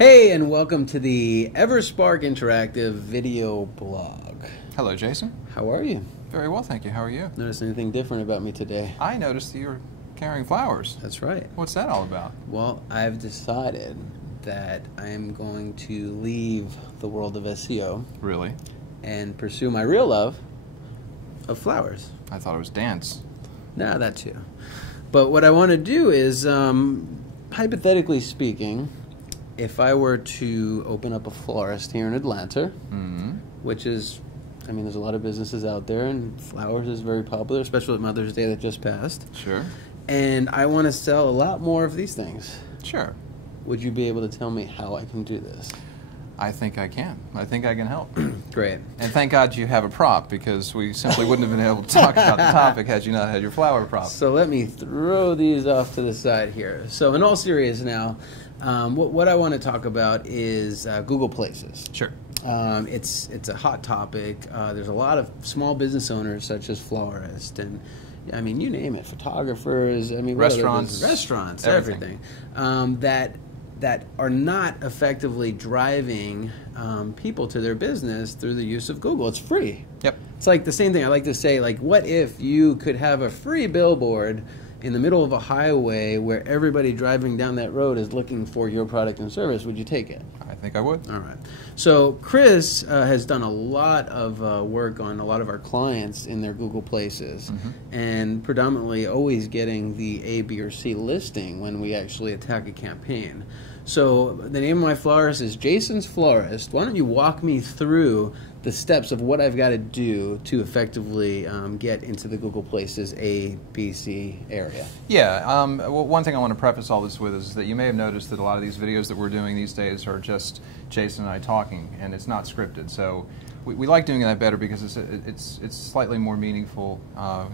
Hey, and welcome to the EverSpark interactive video blog. Hello, Jason. How are you? Very well, thank you. How are you? Notice anything different about me today? I noticed that you're carrying flowers. That's right. What's that all about? Well, I've decided that I am going to leave the world of SEO Really? and pursue my real love of flowers. I thought it was dance. Nah, that too. But what I want to do is, hypothetically speaking, if I were to open up a florist here in Atlanta, which is, I mean, there's a lot of businesses out there, and flowers is very popular, especially with Mother's Day that just passed. Sure. And I want to sell a lot more of these things. Sure. Would you be able to tell me how I can do this? I think I can. I think I can help. Great. And thank God you have a prop, because we simply wouldn't have been able to talk about the topic had you not had your flower prop. So let me throw these off to the side here. So in all seriousness now, what I want to talk about is Google Places. Sure. It's a hot topic. There's a lot of small business owners, such as florists, and I mean, you name it, photographers. I mean, restaurants, everything. That are not effectively driving people to their business through the use of Google. It's free. Yep. It's like the same thing. I like to say, like, what if you could have a free billboard in the middle of a highway where everybody driving down that road is looking for your product and service? Would you take it? I think I would. All right. So Chris has done a lot of work on a lot of our clients in their Google Places, and predominantly always getting the A, B, or C listing when we actually attack a campaign. So the name of my florist is Jason's Florist. Why don't you walk me through the steps of what I've got to do to effectively get into the Google Places A, B, C area? Yeah, well, one thing I want to preface all this with is that you may have noticed that a lot of these videos that we're doing these days are just Jason and I talking, and it's not scripted. So we like doing that better because it's slightly more meaningful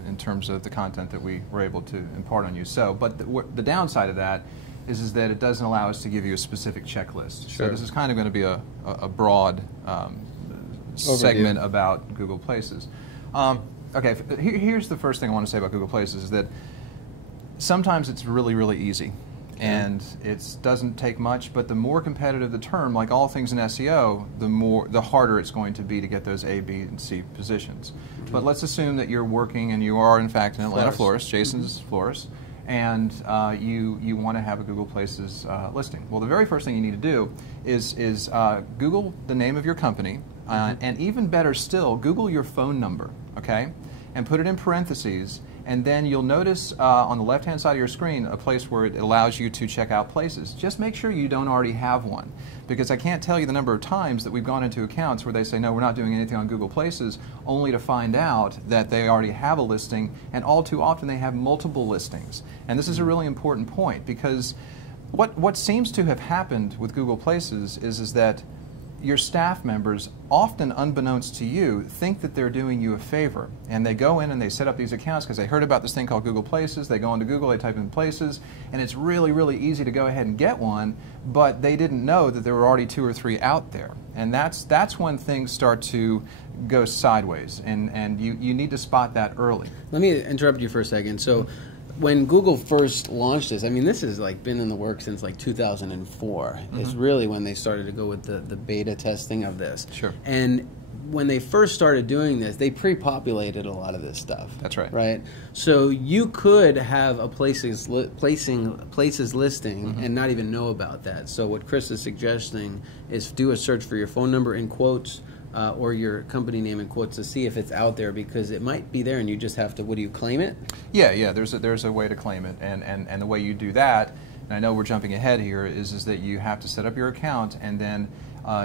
in terms of the content that we were able to impart on you. So, but the downside of that is that it doesn't allow us to give you a specific checklist. Sure. So this is kind of going to be a broad segment about Google Places. Okay, here's the first thing I want to say about Google Places is that sometimes it's really, really easy. And it doesn't take much, but the more competitive the term, like all things in SEO, the harder it's going to be to get those A, B, and C positions. But let's assume that you're working and you are in fact an Atlanta florist, Jason's florist, and you want to have a Google Places listing. Well, the very first thing you need to do is Google the name of your company, and even better still, Google your phone number, okay, and put it in parentheses. And then you'll notice on the left-hand side of your screen a place where it allows you to check out places. Just make sure you don't already have one, because I can't tell you the number of times that we've gone into accounts where they say, no, we're not doing anything on Google Places, only to find out that they already have a listing, and all too often they have multiple listings. And this is a really important point, because what seems to have happened with Google Places is that your staff members, often unbeknownst to you, think that they're doing you a favor, and they go in and they set up these accounts because they heard about this thing called Google Places. They go into Google, they type in Places, and it's really, really easy to go ahead and get one, but they didn't know that there were already 2 or 3 out there. And that's when things start to go sideways, and you need to spot that early. Let me interrupt you for a second. So when Google first launched this, I mean, this has like been in the works since like 2004. It's really when they started to go with the beta testing of this. Sure. And when they first started doing this, they pre-populated a lot of this stuff. That's right. Right? So you could have a places listing and not even know about that. So what Chris is suggesting is do a search for your phone number in quotes, or your company name in quotes, to see if it's out there, because it might be there and you just have to, what do you, claim it? Yeah, there's a way to claim it, and the way you do that, and I know we're jumping ahead here, is that you have to set up your account and then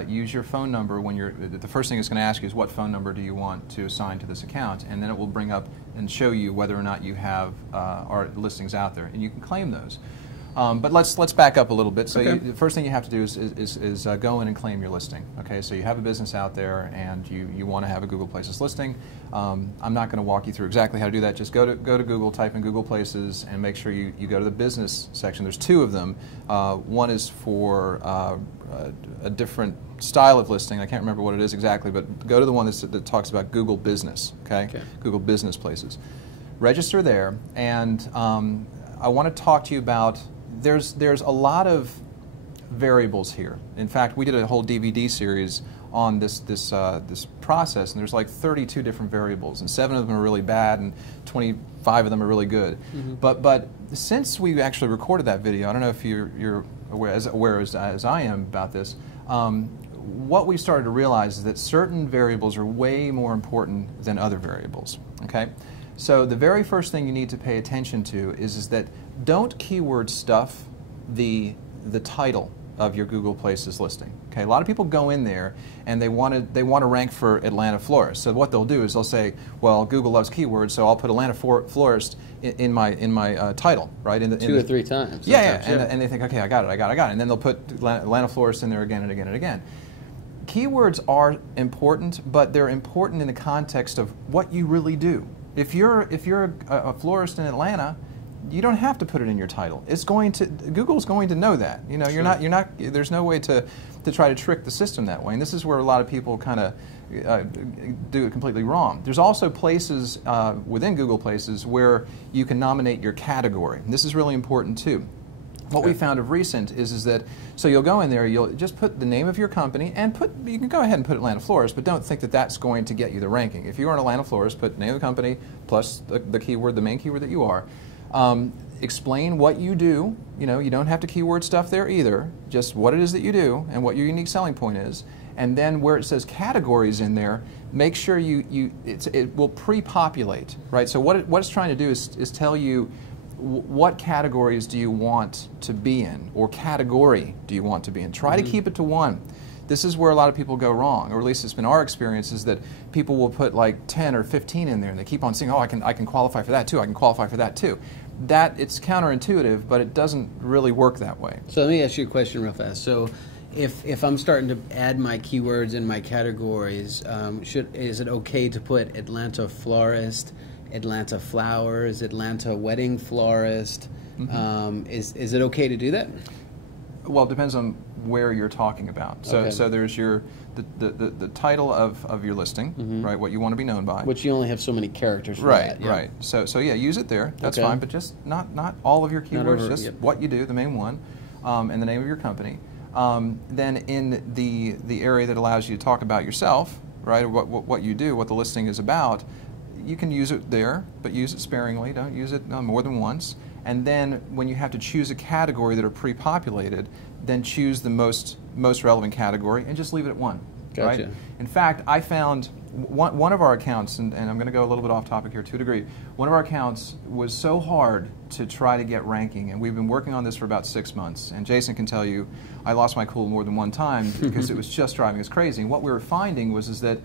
use your phone number when the first thing it's going to ask you is what phone number do you want to assign to this account, and then it will bring up and show you whether or not you have our listings out there, and you can claim those. But let's back up a little bit. So the first thing you have to do is go in and claim your listing. Okay, so you have a business out there and you want to have a Google Places listing. I'm not going to walk you through exactly how to do that. Just go to Google, type in Google Places, and make sure you go to the business section. There's 2 of them. One is for a different style of listing. I can't remember what it is exactly, but go to the one that talks about Google Business. Okay, Google Business Places. Register there, and I want to talk to you about. There's a lot of variables here. In fact, we did a whole DVD series on this process, and there's like 32 different variables, and 7 of them are really bad, and 25 of them are really good. But since we actually recorded that video, I don't know if you're aware as I am about this. What we started to realize is that certain variables are way more important than other variables. Okay, so the very first thing you need to pay attention to is that don't keyword stuff the title of your Google Places listing. Okay, a lot of people go in there and they want to rank for Atlanta florist. So what they'll do is they'll say, well, Google loves keywords, so I'll put Atlanta florist in my title, right? Two or three times. Yeah. And they think, okay, I got it, and then they'll put Atlanta florist in there again and again and again. Keywords are important, but they're important in the context of what you really do. If you're a florist in Atlanta, you don't have to put it in your title. Google's going to know that. You know, sure. There's no way to try to trick the system that way. And this is where a lot of people kind of do it completely wrong. There's also places within Google Places where you can nominate your category. And this is really important too. What we found of recent is that, so you'll go in there, you'll just put the name of your company, and you can go ahead and put Atlanta Florist, but don't think that that's going to get you the ranking. If you are an Atlanta Florist, put name of the company plus the keyword, the main keyword that you are. Explain what you do. You know, you don't have to keyword stuff there either, just what it is that you do and what your unique selling point is. And then where it says categories in there, make sure it will pre-populate, right? So what it's trying to do is tell you what categories do you want to be in, or category do you want to be in. Try to keep it to one. This is where a lot of people go wrong, or at least it's been our experience, is that people will put like 10 or 15 in there, and they keep on saying, oh, I can qualify for that too, I can qualify for that too. It's counterintuitive, but it doesn't really work that way. So let me ask you a question real fast. So if I'm starting to add my keywords in my categories, is it okay to put Atlanta florist, Atlanta flowers, Atlanta wedding florist? Is it okay to do that? Well, it depends on where you're talking about. So, so there's the title of your listing, right? What you want to be known by. Which you only have so many characters for right, that. Yeah. Right. So yeah, use it there. That's fine, but just not all of your keywords. Just what you do, the main one, and the name of your company. Then in the area that allows you to talk about yourself, right? What you do, what the listing is about. You can use it there, but use it sparingly. Don't use it more than once. And then when you have to choose a category that are pre-populated, then choose the most relevant category and just leave it at one. Gotcha. Right? In fact, I found one of our accounts, and I'm going to go a little bit off topic here to a degree, one of our accounts was so hard to try to get ranking, and we've been working on this for about 6 months. And Jason can tell you, I lost my cool more than one time because it was just driving us crazy. And what we were finding was that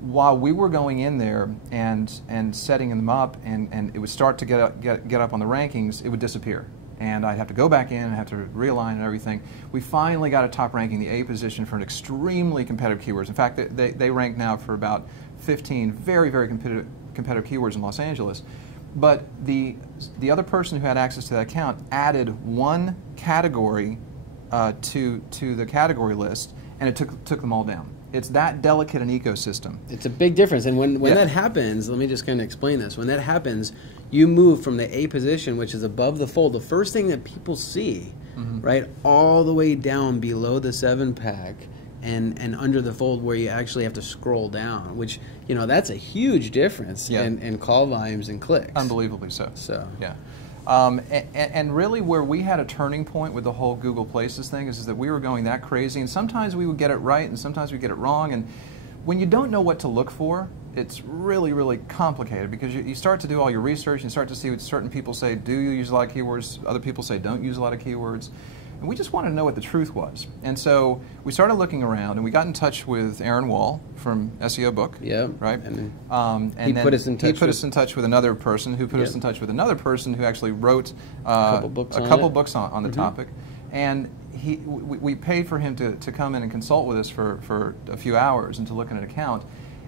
while we were going in there and setting them up, and it would start to get up on the rankings, it would disappear. And I'd have to go back in and have to realign and everything. We finally got a top ranking, the A position, for an extremely competitive keywords. In fact, they rank now for about 15 very, very competitive keywords in Los Angeles. But the other person who had access to that account added one category to the category list, and it took them all down. It's that delicate an ecosystem. It's a big difference. And when that happens, let me just kind of explain this. When that happens, you move from the A position, which is above the fold, the first thing that people see, right, all the way down below the 7-pack and under the fold where you actually have to scroll down, which, you know, that's a huge difference in call volumes and clicks. Unbelievably so. Yeah. And really where we had a turning point with the whole Google Places thing is that we were going that crazy, and sometimes we would get it right and sometimes we get it wrong, and when you don't know what to look for, it's really, really complicated because you start to do all your research and you start to see what certain people say, do you use a lot of keywords, other people say don't use a lot of keywords. And we just wanted to know what the truth was. And so we started looking around, and we got in touch with Aaron Wall from SEO Book. Yeah. Right? And he put us in touch. He put us in touch with another person who put us in touch with another person who actually wrote a couple books on the topic. And we paid for him to come in and consult with us for a few hours and to look at an account.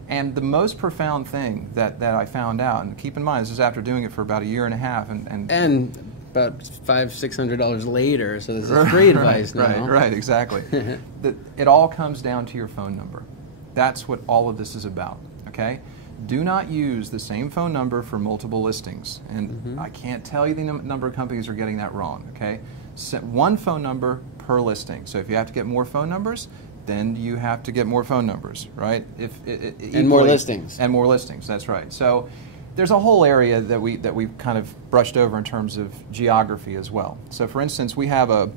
And the most profound thing that I found out, and keep in mind, this is after doing it for about a year and a half. And about $500–600 later, so this is free advice now. Right, exactly. It all comes down to your phone number. That's what all of this is about, okay? Do not use the same phone number for multiple listings. And I can't tell you the number of companies are getting that wrong, okay? one phone number per listing. So if you have to get more phone numbers, then you have to get more phone numbers, right? And more listings. And more listings, that's right. So there's a whole area that we've kind of brushed over in terms of geography as well. So for instance, we have a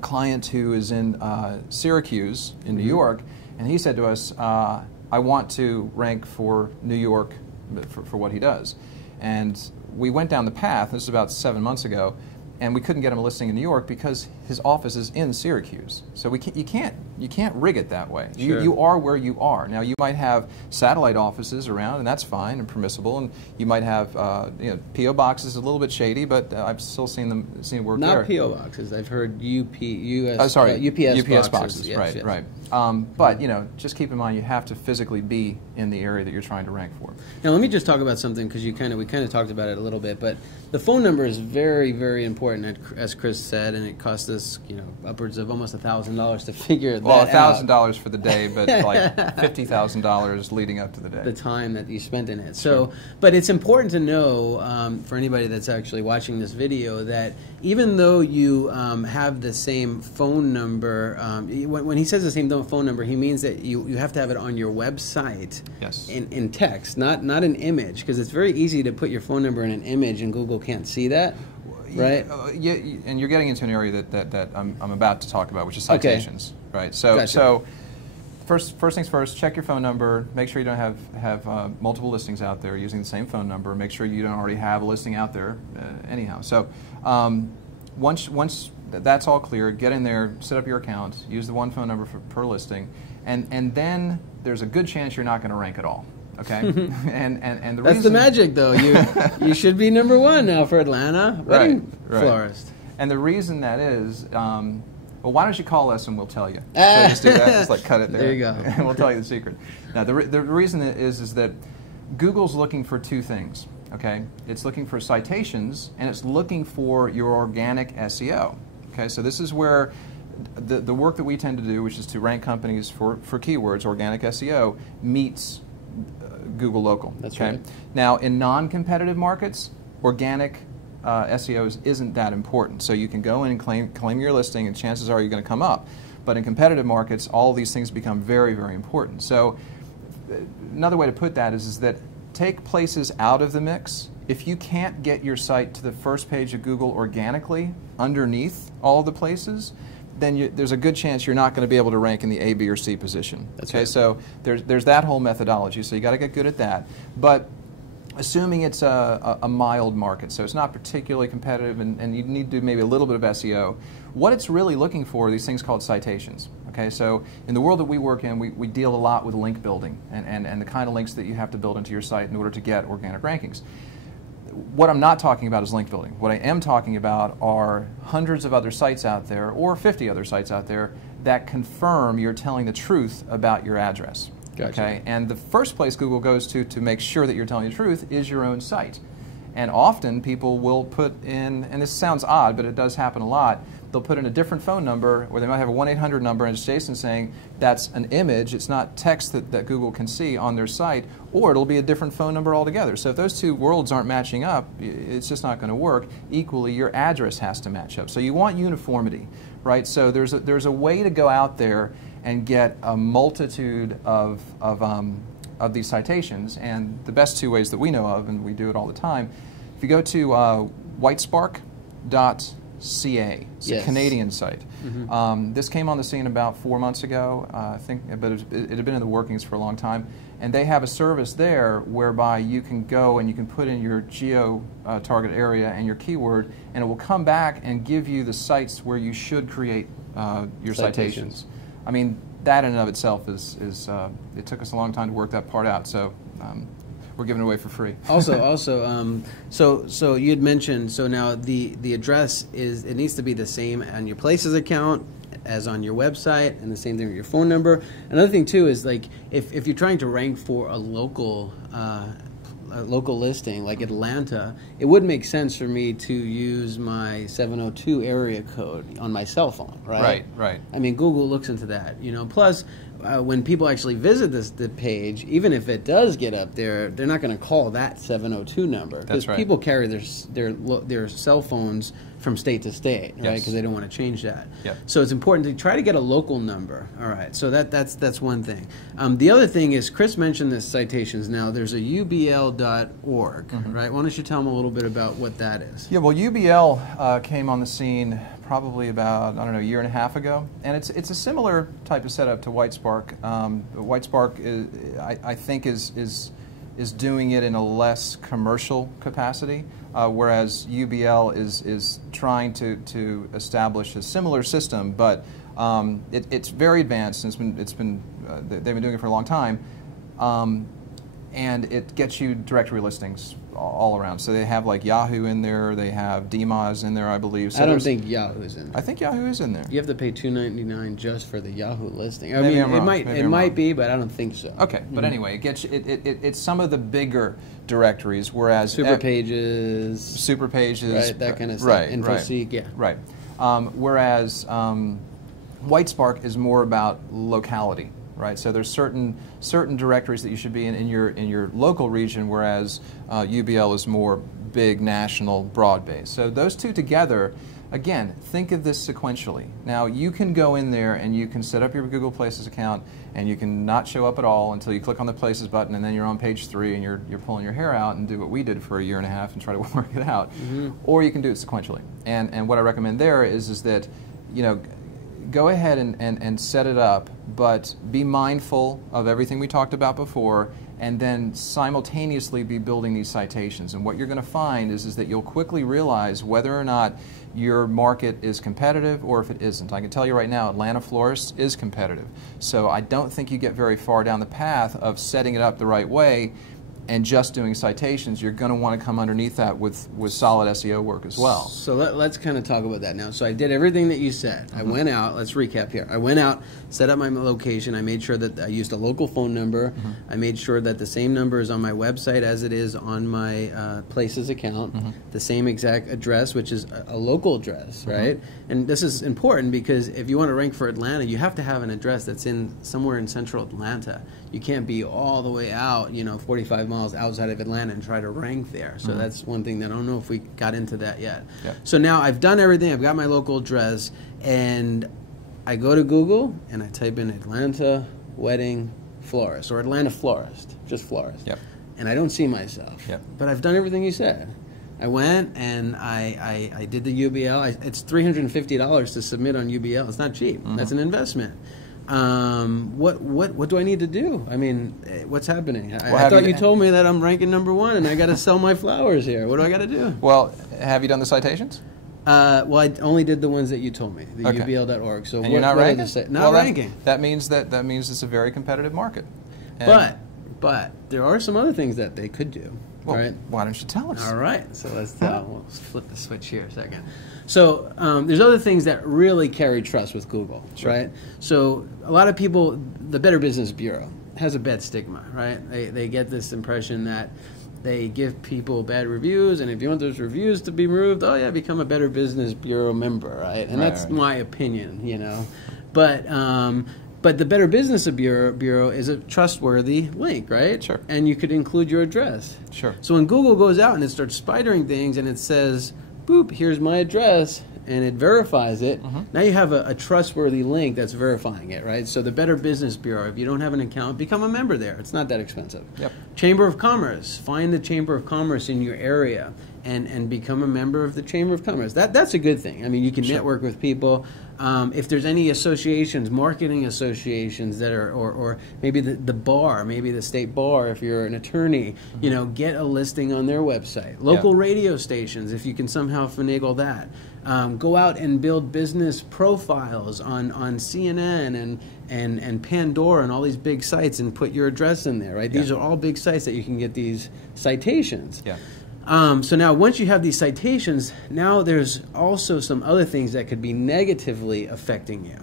client who is in Syracuse in New York, and he said to us, I want to rank for New York for what he does. And we went down the path, this is about 7 months ago, and we couldn't get him a listing in New York because his office is in Syracuse. So you can't rig it that way. Sure. You are where you are. Now you might have satellite offices around, and that's fine and permissible. And you might have PO boxes, a little bit shady, but I've still seen it work there. Not PO boxes. I've heard UPS boxes. Yes, right, yes. right. But just keep in mind you have to physically be in the area that you're trying to rank for. Now let me just talk about something because we kind of talked about it a little bit, but the phone number is very, very important, as Chris said, and it cost us upwards of almost $1,000 to figure that out. Well, $1,000 for the day, but like $50,000 leading up to the day. The time that you spent in it. So, but it's important to know for anybody that's actually watching this video that even though you have the same phone number, when he says the same phone number, he means that you have to have it on your website. Yes. In text, not an image, because it's very easy to put your phone number in an image and Google can't see that. Right. Yeah, and you're getting into an area that I'm about to talk about, which is citations. Okay. Right. So gotcha. So first things first. Check your phone number. Make sure you don't have multiple listings out there using the same phone number. Make sure you don't already have a listing out there. Anyhow, so once that's all clear, get in there, set up your account, use the one phone number per listing, and then there's a good chance you're not going to rank at all. Okay, and the that's the magic, though. You should be number one now for Atlanta wedding florist. And the reason that is, well, why don't you call us and we'll tell you? So just do that. Just like cut it there. There you go. And we'll tell you the secret. Now the reason is that Google's looking for two things. Okay, it's looking for citations and it's looking for your organic SEO. Okay, so this is where the work that we tend to do, which is to rank companies for keywords, organic SEO, meets Google Local. That's okay? right. Now, in non-competitive markets, organic SEO isn't that important. So you can go in and claim your listing, and chances are you're going to come up. But in competitive markets, all of these things become very, very important. So another way to put that is that take places out of the mix. If you can't get your site to the first page of Google organically underneath all of the places, then there's a good chance you're not going to be able to rank in the A, B, or C position. That's okay, right. So there's that whole methodology. So you got to get good at that. But assuming it's a mild market, so it's not particularly competitive, and you need to do maybe a little bit of SEO, what it's really looking for are these things called citations. Okay, so in the world that we work in, we deal a lot with link building and the kind of links that you have to build into your site in order to get organic rankings. What I'm not talking about is link building. What I am talking about are hundreds of other sites out there, or 50 other sites out there, that confirm you're telling the truth about your address. Gotcha. Okay? And the first place Google goes to make sure that you're telling the truth is your own site. And often people will put in, and this sounds odd, but it does happen a lot, they'll put in a different phone number, or they might have a 1-800 number, and it's Jason saying that's an image, it's not text that Google can see on their site, or it'll be a different phone number altogether. So if those two worlds aren't matching up, it's just not going to work. Equally, your address has to match up. So you want uniformity, right? So there's a way to go out there and get a multitude of these citations, and the best two ways that we know of, and we do it all the time, if you go to whitespark.ca, it's yes. a Canadian site. Mm-hmm. This came on the scene about 4 months ago, I think, but it had been in the workings for a long time. And they have a service there whereby you can go and you can put in your geo target area and your keyword, and it will come back and give you the sites where you should create your citations. I mean, that in and of itself is it took us a long time to work that part out. So. We're giving it away for free. So you had mentioned, so now the address it needs to be the same on your Places account as on your website, and the same thing with your phone number. Another thing too is, like, if you're trying to rank for a local listing like Atlanta, it would make sense for me to use my 702 area code on my cell phone, right? Right. I mean, Google looks into that, Plus, when people actually visit the page, even if it does get up there, they're not going to call that 702 number, because people carry their cell phones from state to state, right? Because they don't want to change that. Yep. So it's important to try to get a local number. All right. So that's one thing. The other thing is, Chris mentioned this citations. Now there's a ubl.org, right? Why don't you tell them a little bit about what that is? Yeah. Well, UBL came on the scene probably about, I don't know, a year and a half ago, and it's a similar type of setup to WhiteSpark. WhiteSpark is, I think is doing it in a less commercial capacity, whereas UBL is trying to establish a similar system, but it's very advanced, and they've been doing it for a long time, and it gets you directory listings all around. So they have like Yahoo in there, they have DMOZ in there, I believe. So I don't think Yahoo is in there. I think Yahoo is in there. You have to pay $2.99 just for the Yahoo listing. I Maybe mean, I'm wrong. it might be, but I don't think so. Okay, but anyway, it gets it's some of the bigger directories, whereas Super pages, right? That kind of stuff. Right, InfoSeek, yeah. Right. Whereas WhiteSpark is more about locality. Right, so there's certain directories that you should be in your local region, whereas UBL is more big, national, broad-based. So those two together, again, think of this sequentially. Now you can go in there and you can set up your Google Places account, and you can not show up at all until you click on the Places button, and then you're on page 3 and you're pulling your hair out and do what we did for a year and a half and try to work it out. Or you can do it sequentially. And what I recommend there is that, you know, go ahead and set it up, but be mindful of everything we talked about before, and then simultaneously be building these citations. And what you're going to find is that you'll quickly realize whether or not your market is competitive or if it isn't. I can tell you right now, Atlanta florist is competitive. So I don't think you get very far down the path of setting it up the right way and just doing citations. You're going to want to come underneath that with solid SEO work as well. So let's kind of talk about that now. So I did everything that you said. I went out, let's recap here. I went out, set up my location, I made sure that I used a local phone number, I made sure that the same number is on my website as it is on my Places account, the same exact address, which is a local address, right? And this is important because if you want to rank for Atlanta, you have to have an address that's somewhere in central Atlanta. You can't be all the way out, 45 miles outside of Atlanta and try to rank there. So that's one thing that I don't know if we got into that yet. So now I've done everything. I've got my local address, and I go to Google and I type in Atlanta wedding florist or Atlanta florist, just florist. And I don't see myself. But I've done everything you said. I went and I did the UBL. It's $350 to submit on UBL. It's not cheap. That's an investment. What do I need to do? I mean, what's happening? I thought you told me that I'm ranking #1 and I got to sell my flowers here. What do I got to do? Well, have you done the citations? Well, I only did the ones that you told me, the ubl.org. So and you're not ranking? Not ranking. That means it's a very competitive market. And but there are some other things that they could do. Well, right? Why don't you tell us? All right. So we'll flip the switch here a second. So there's other things that really carry trust with Google, right? So a lot of people, the Better Business Bureau has a bad stigma, right? They get this impression that they give people bad reviews, and if you want those reviews to be removed, oh yeah, become a Better Business Bureau member, right? And that's my opinion, But the Better Business Bureau is a trustworthy link, right? Sure. And you could include your address. Sure. So when Google goes out and it starts spidering things and it says, boop, here's my address, and it verifies it, now you have a trustworthy link that's verifying it, right? So the Better Business Bureau, if you don't have an account, become a member there. It's not that expensive. Chamber of Commerce, find the Chamber of Commerce in your area and become a member of the Chamber of Commerce. That's a good thing. I mean, you can network with people. If there's any associations, marketing associations that are, or maybe the bar, maybe the state bar, if you're an attorney, get a listing on their website. Local radio stations, if you can somehow finagle that. Go out and build business profiles on CNN and Pandora and all these big sites and put your address in there, right? These are all big sites that you can get these citations. So now once you have these citations, now there's also some other things that could be negatively affecting you.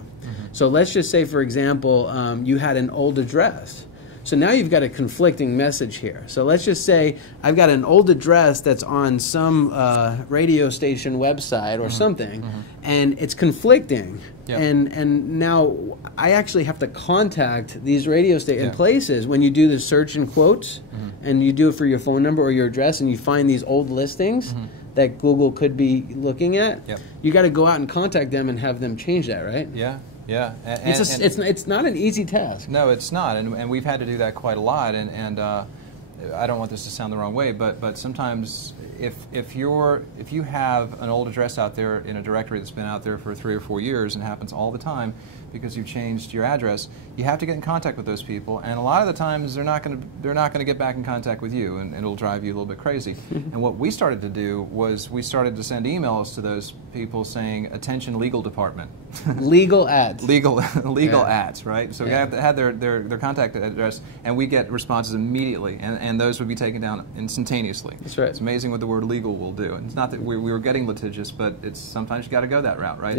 So let's just say, for example, you had an old address. So now you've got a conflicting message here. So let's just say I've got an old address that's on some radio station website or something, and it's conflicting. Yep. And now I actually have to contact these radio station places when you do the search in quotes, and you do it for your phone number or your address, and you find these old listings that Google could be looking at. Yep. You got to go out and contact them and have them change that, right? Yeah. Yeah, it's not an easy task. No, it's not, and we've had to do that quite a lot. And I don't want this to sound the wrong way, but sometimes if you have an old address out there in a directory that's been out there for 3 or 4 years and happens all the time because you've changed your address, you have to get in contact with those people, and a lot of the times they're not going to get back in contact with you, and it'll drive you a little bit crazy. And what we started to do was we started to send emails to those people saying, "Attention, legal department." Legal ads. Legal ads, right? So we had their contact address, and we get responses immediately, and those would be taken down instantaneously. That's right. It's amazing what the word legal will do. And it's not that we were getting litigious, but it's sometimes you got to go that route, right?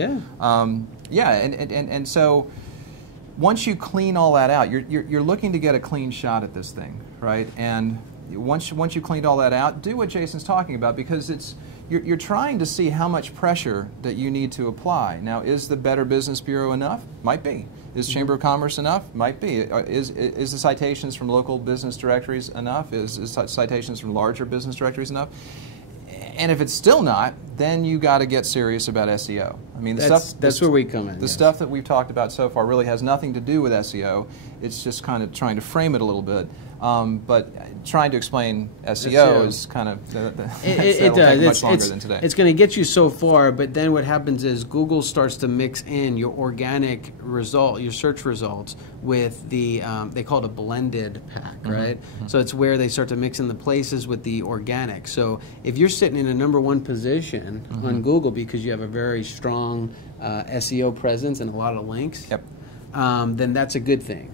Yeah. And so once you clean all that out, you're looking to get a clean shot at this thing, right? And once you cleaned all that out, do what Jason's talking about, because you're trying to see how much pressure that you need to apply. Now, is the Better Business Bureau enough? Might be. Is Chamber of Commerce enough? Might be. Is the citations from local business directories enough? Is citations from larger business directories enough? And if it's still not, then you got to get serious about SEO. I mean, that's where we come in. The stuff that we've talked about so far really has nothing to do with SEO. It's just kind of trying to frame it a little bit. But trying to explain SEO is kind of it does. Take much longer than today. It's going to get you so far, but then what happens is Google starts to mix in your organic result, your search results, with the they call it a blended pack, right? So it's where they start to mix in the places with the organic. So if you're sitting in a #1 position on Google because you have a very strong SEO presence and a lot of links. Yep. Then that's a good thing.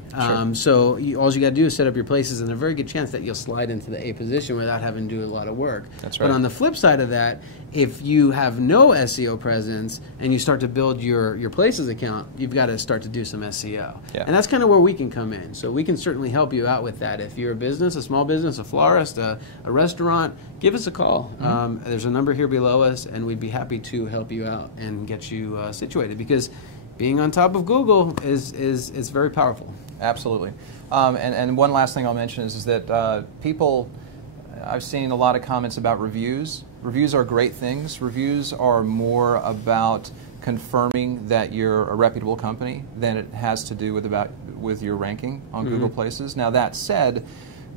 So all you got to do is set up your places, and there's a very good chance that you'll slide into the A position without having to do a lot of work. That's right. But on the flip side of that, if you have no SEO presence and you start to build your places account, you've got to start to do some SEO. Yeah. And that's kind of where we can come in. So we can certainly help you out with that. If you're a business, a small business, a florist, a restaurant, give us a call. There's a number here below us, and we'd be happy to help you out and get you situated, because being on top of Google is very powerful. Absolutely. And one last thing I'll mention is that people, I've seen a lot of comments about reviews. Reviews are great things. Reviews are more about confirming that you're a reputable company than it has to do with your ranking on Google Places. Now, that said,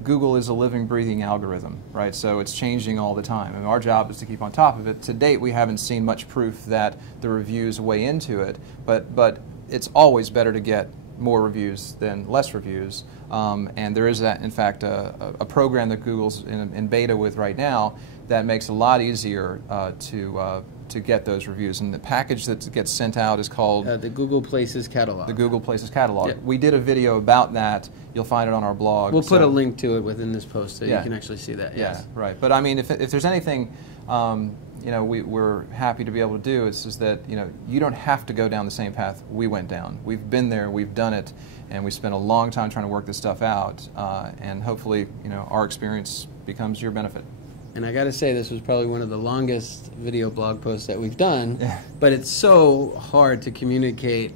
Google is a living, breathing algorithm, right? So it's changing all the time, and our job is to keep on top of it. To date, we haven't seen much proof that the reviews weigh into it, but it's always better to get more reviews than less reviews. And there is, in fact, a program that Google's in beta with right now that makes it a lot easier to get those reviews. And the package that gets sent out is called the Google Places Catalog. The Google Places Catalog. Yep. We did a video about that. You'll find it on our blog. We'll put a link to it within this post so you can actually see that. Yes. Yeah, right. But I mean, if there's anything we're happy to be able to do, is that you don't have to go down the same path we went down. We've been there, we've done it, and we spent a long time trying to work this stuff out. And hopefully, our experience becomes your benefit. And I got to say, this was probably one of the longest video blog posts that we've done, but it's so hard to communicate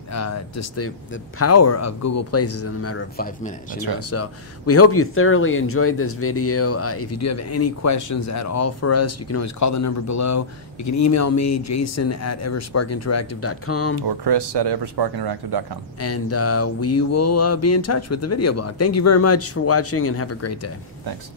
just the power of Google Places in a matter of 5 minutes. That's right. So we hope you thoroughly enjoyed this video. If you do have any questions at all for us, you can always call the number below. You can email me, jason@eversparkinteractive.com. Or chris@eversparkinteractive.com. And we will be in touch with the video blog. Thank you very much for watching, and have a great day. Thanks.